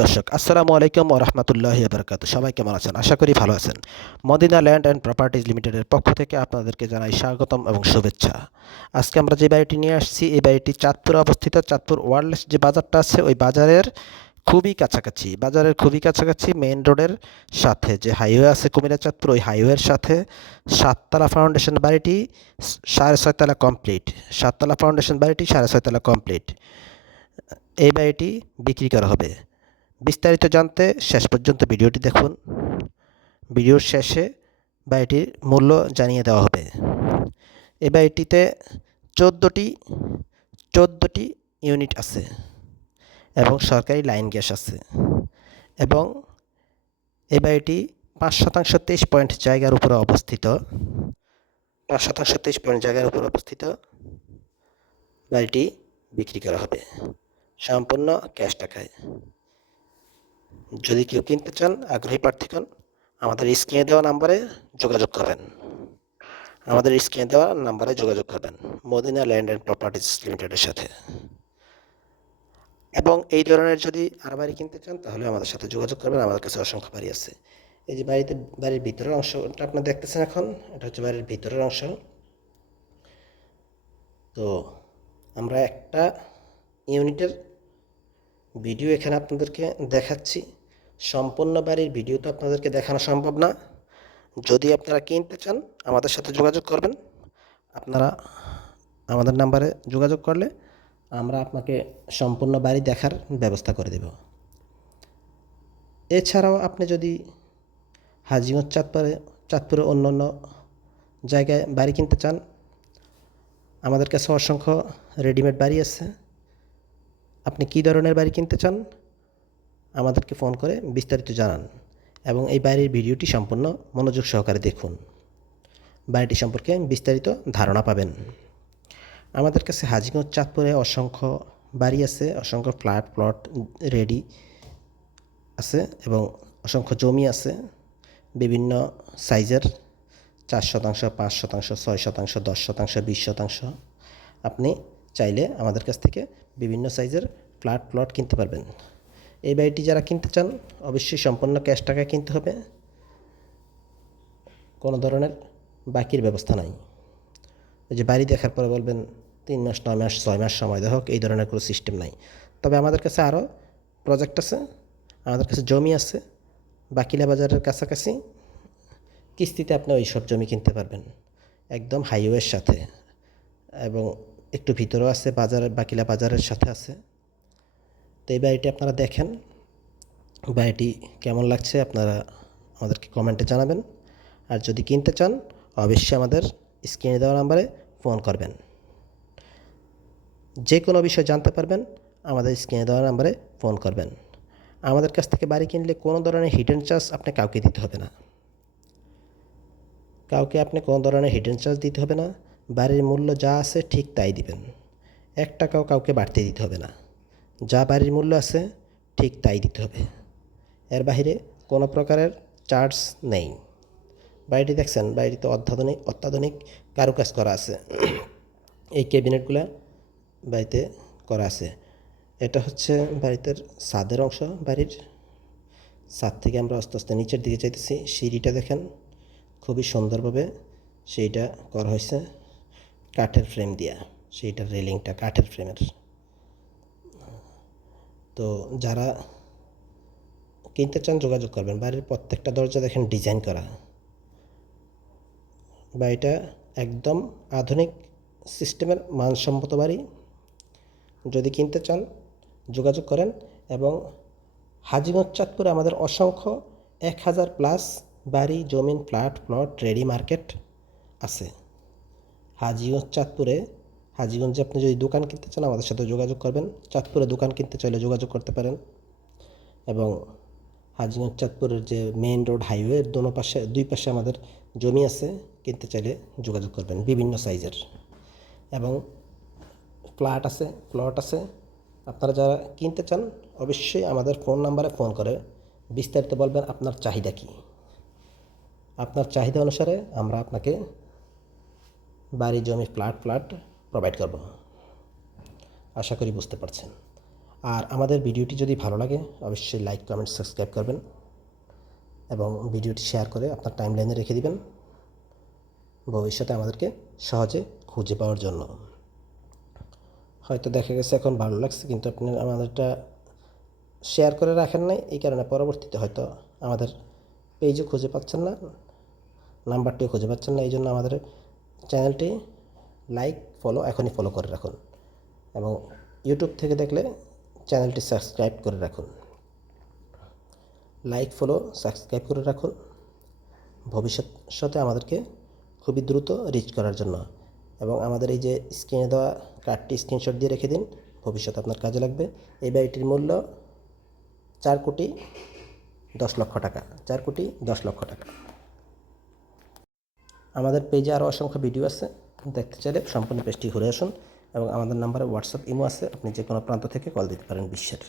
দর্শক, আসসালামু আলাইকুম রহমতুল্লাহ বরকাত সবাই কেমন আছেন? আশা করি ভালো আছেন। মদিনা ল্যান্ড অ্যান্ড প্রপার্টিজ লিমিটেডের পক্ষ থেকে আপনাদেরকে জানাই স্বাগতম এবং শুভেচ্ছা। আজকে আমরা যে বাড়িটি নিয়ে আসছি, এই বাড়িটি চাঁদপুরে অবস্থিত। চাঁদপুর ওয়ার্ল্ডস যে বাজারটা আছে, ওই বাজারের খুবই কাছাকাছি, বাজারের খুবই কাছাকাছি মেইন রোডের সাথে, যে হাইওয়ে আছে কুমিল্লা চাঁদপুর, ওই হাইওয়ের সাথে সাততলা ফাউন্ডেশন বাড়িটি সাড়ে ছয়তলা কমপ্লিট। সাততলা ফাউন্ডেশন বাড়িটি সাড়ে ছয়তলা কমপ্লিট। এই বাড়িটি বিক্রি করা হবে। বিস্তারিত জানতে শেষ পর্যন্ত ভিডিওটি দেখুন। ভিডিওর শেষে বাড়িটির মূল্য জানিয়ে দেওয়া হবে। এ বাড়িটিতে চোদ্দোটি চোদ্দোটি ইউনিট আছে এবং সরকারি লাইন গ্যাস আছে এবং এ বাড়িটি পাঁচ শতাংশ তেইশ পয়েন্ট জায়গার উপরে অবস্থিত। পাঁচ শতাংশ তেইশ পয়েন্ট জায়গার উপরে অবস্থিত বাড়িটি বিক্রি করা হবে। সম্পূর্ণ ক্যাশ টাকায়। যদি কেউ কিনতে চান, আগ্রহী প্রার্থীগণ আমাদের স্ক্রিনে দেওয়া নাম্বারে যোগাযোগ করবেন। আমাদের স্ক্রিনে দেওয়া নাম্বারে যোগাযোগ করবেন, মদিনা ল্যান্ড অ্যান্ড প্রপার্টিজ লিমিটেডের সাথে। এবং এই ধরনের যদি আর বাড়ি কিনতে চান, তাহলে আমাদের সাথে যোগাযোগ করবেন, আমাদের কাছে অসংখ্য বাড়ি আছে। এই যে বাড়িতে, বাড়ির ভিতরের অংশটা আপনারা দেখতেছেন এখন, এটা হচ্ছে বাড়ির ভিতরের অংশ। তো আমরা একটা ইউনিটের ভিডিও এখানে আপনাদেরকে দেখাচ্ছি। সম্পূর্ণ বাড়ির ভিডিও তো আপনাদেরকে দেখানো সম্ভব না। যদি আপনারা কিনতে চান, আমাদের সাথে যোগাযোগ করবেন। আপনারা আমাদের নাম্বারে যোগাযোগ করলে আমরা আপনাকে সম্পূর্ণ বাড়ি দেখার ব্যবস্থা করে দেব। এছাড়াও আপনি যদি হাজিগঞ্জ চাঁদপুরে চাঁদপুরে অন্য অন্য জায়গায় বাড়ি কিনতে চান, আমাদের কাছে অসংখ্য রেডিমেড বাড়ি আছে। আপনি কী ধরনের বাড়ি কিনতে চান? আমাদেরকে ফোন করে বিস্তারিত জানান এবং এই বাড়ির ভিডিওটি সম্পূর্ণ মনোযোগ সহকারে দেখুন। বাড়িটি সম্পর্কে বিস্তারিত ধারণা পাবেন। আমাদের কাছে হাজিগঞ্জ, চাঁদপুরে অসংখ্য বাড়ি আছে, অসংখ্য ফ্ল্যাট, প্লট রেডি আছে এবং অসংখ্য জমি আছে। বিভিন্ন সাইজের চার শতাংশ, পাঁচ শতাংশ, ছয় শতাংশ, দশ শতাংশ, বিশ শতাংশ আপনি চাইলে আমাদের কাছ থেকে বিভিন্ন সাইজের ফ্ল্যাট প্লট কিনতে পারবেন। এই বাড়িটি যারা কিনতে চান, অবশ্যই সম্পূর্ণ ক্যাশ টাকায় কিনতে হবে। কোনো ধরনের বাকির ব্যবস্থা নাই। যে বাড়ি দেখার পরে বলবেন, তিন মাস, নয় মাস, ছয় মাস সময় দেওয়া হোক, এই ধরনের কোনো সিস্টেম নাই। তবে আমাদের কাছে আরও প্রজেক্ট আছে, আমাদের কাছে জমি আছে, বাকিলা বাজারের কাছাকাছি। কিস্তিতে আপনি ওই সব জমি কিনতে পারবেন, একদম হাইওয়ের সাথে। এবং একটু ভিতরেও আছে বাজারের বাকিলা বাজারের সাথে আছে। তো এই বাড়িটি আপনারা দেখেন। বাড়িটি কেমন লাগছে আপনারা আমাদেরকে কমেন্টে জানাবেন। আর যদি কিনতে চান, অবশ্যই আমাদের স্ক্রিনে দেওয়া নাম্বারে ফোন করবেন। যে কোনো বিষয় জানতে পারবেন, আমাদের স্ক্রিনে দেওয়া নাম্বারে ফোন করবেন। আমাদের কাছ থেকে বাড়ি কিনলে কোনো ধরনের হিডেন চার্জ আপনি কাউকে দিতে হবে না। কাউকে আপনি কোনো ধরনের হিডেন চার্জ দিতে হবে না। বাড়ির মূল্য যা আছে ঠিক তাই দিবেন। এক টাকাও কাউকে বাড়তে দিতে হবে না। যা বাড়ির মূল্য আছে ঠিক তাই দিতে হবে। এর বাইরে কোনো প্রকারের চার্জ নেই। বাড়িটি দেখছেন বাড়িটিতে অত্যাধুনিক অত্যাধুনিক কারুকাজ করা আছে। এই ক্যাবিনেটগুলো বাড়িতে করা আছে। এটা হচ্ছে বাড়িতে ছাদের অংশ, বাড়ির ছাদ থেকে আমরা আস্তে আস্তে নিচের দিকে চাইতেছি সিঁড়িটা দেখেন, খুবই সুন্দরভাবে সেইটা করা হয়েছে। কাঠের ফ্রেম দেওয়া সেইটার রেলিংটা কাঠের ফ্রেমের তো যারা কিনতে চান, যোগাযোগ করবেন। বাড়ির প্রত্যেকটা দরজা দেখেন ডিজাইন করা। বাড়িটা একদম আধুনিক সিস্টেমের মানসম্মত বাড়ি। যদি কিনতে চান, যোগাযোগ করেন এবং হাজিগঞ্জ, চাঁদপুরে আমাদের অসংখ্য এক হাজার প্লাস বাড়ি, জমিন ফ্ল্যাট প্লট রেডি মার্কেট আছে। হাজিগঞ্জ, চাঁদপুরে। হাজিগঞ্জে আপনি যদি দোকান কিনতে চান, আমাদের সাথে যোগাযোগ করবেন। চাঁদপুরে দোকান কিনতে চাইলে যোগাযোগ করতে পারেন। এবং হাজিগঞ্জ, চাঁদপুরের যে মেইন রোড হাইওয়ের দোনো পাশে, দুই পাশে আমাদের জমি আছে, কিনতে চাইলে যোগাযোগ করবেন বিভিন্ন সাইজের। এবং ফ্ল্যাট আছে, প্লট আছে। আপনারা যারা কিনতে চান, অবশ্যই আমাদের ফোন নাম্বারে ফোন করে বিস্তারিত বলবেন আপনার চাহিদা কী। আপনার চাহিদা অনুসারে আমরা আপনাকে বাড়ি জমি ফ্ল্যাট ফ্ল্যাট প্রোভাইড করব। আশা করি বুঝতে পারছেন। আর আমাদের ভিডিওটি যদি ভালো লাগে, অবশ্যই লাইক কমেন্ট সাবস্ক্রাইব করবেন এবং ভিডিওটি শেয়ার করে আপনার টাইমলাইনে রেখে দিবেন। ভবিষ্যতে আমাদেরকে সহজে খুঁজে পাওয়ার জন্য। হয়তো দেখা গেছে এখন ভালো লাগছে, কিন্তু আপনি আমাদেরটা শেয়ার করে রাখেন নাই, এই কারণে পরবর্তীতে হয়তো আমাদের পেজও খুঁজে পাচ্ছেন না নাম্বারটিও খুঁজে পাচ্ছেন না, এই জন্য আমাদের চ্যানেলটি লাইক, ফলো এখনই ফলো করে রাখুন এবং ইউটিউব থেকে দেখলে চ্যানেলটি সাবস্ক্রাইব করে রাখুন। লাইক, ফলো, সাবস্ক্রাইব করে রাখুন। ভবিষ্যতে আমাদেরকে খুবই দ্রুত রিচ করার জন্য এবং আমাদের এই যে স্ক্রিনে দেওয়া কার্ডটি স্ক্রিনশট দিয়ে রেখে দিন, ভবিষ্যতে আপনার কাজে লাগবে। এই বাড়িটির মূল্য চার কোটি দশ লক্ষ টাকা। চার কোটি দশ লক্ষ টাকা। আমাদের পেজে আরও অসংখ্য ভিডিও আছে দেখতে চাইলে সম্পূর্ণ পেজটি ঘুরে আসুন এবং আমাদের নাম্বারে হোয়াটসঅ্যাপ ইমো আছে। আপনি যে কোনো প্রান্ত থেকে কল দিতে পারেন বিশ্বের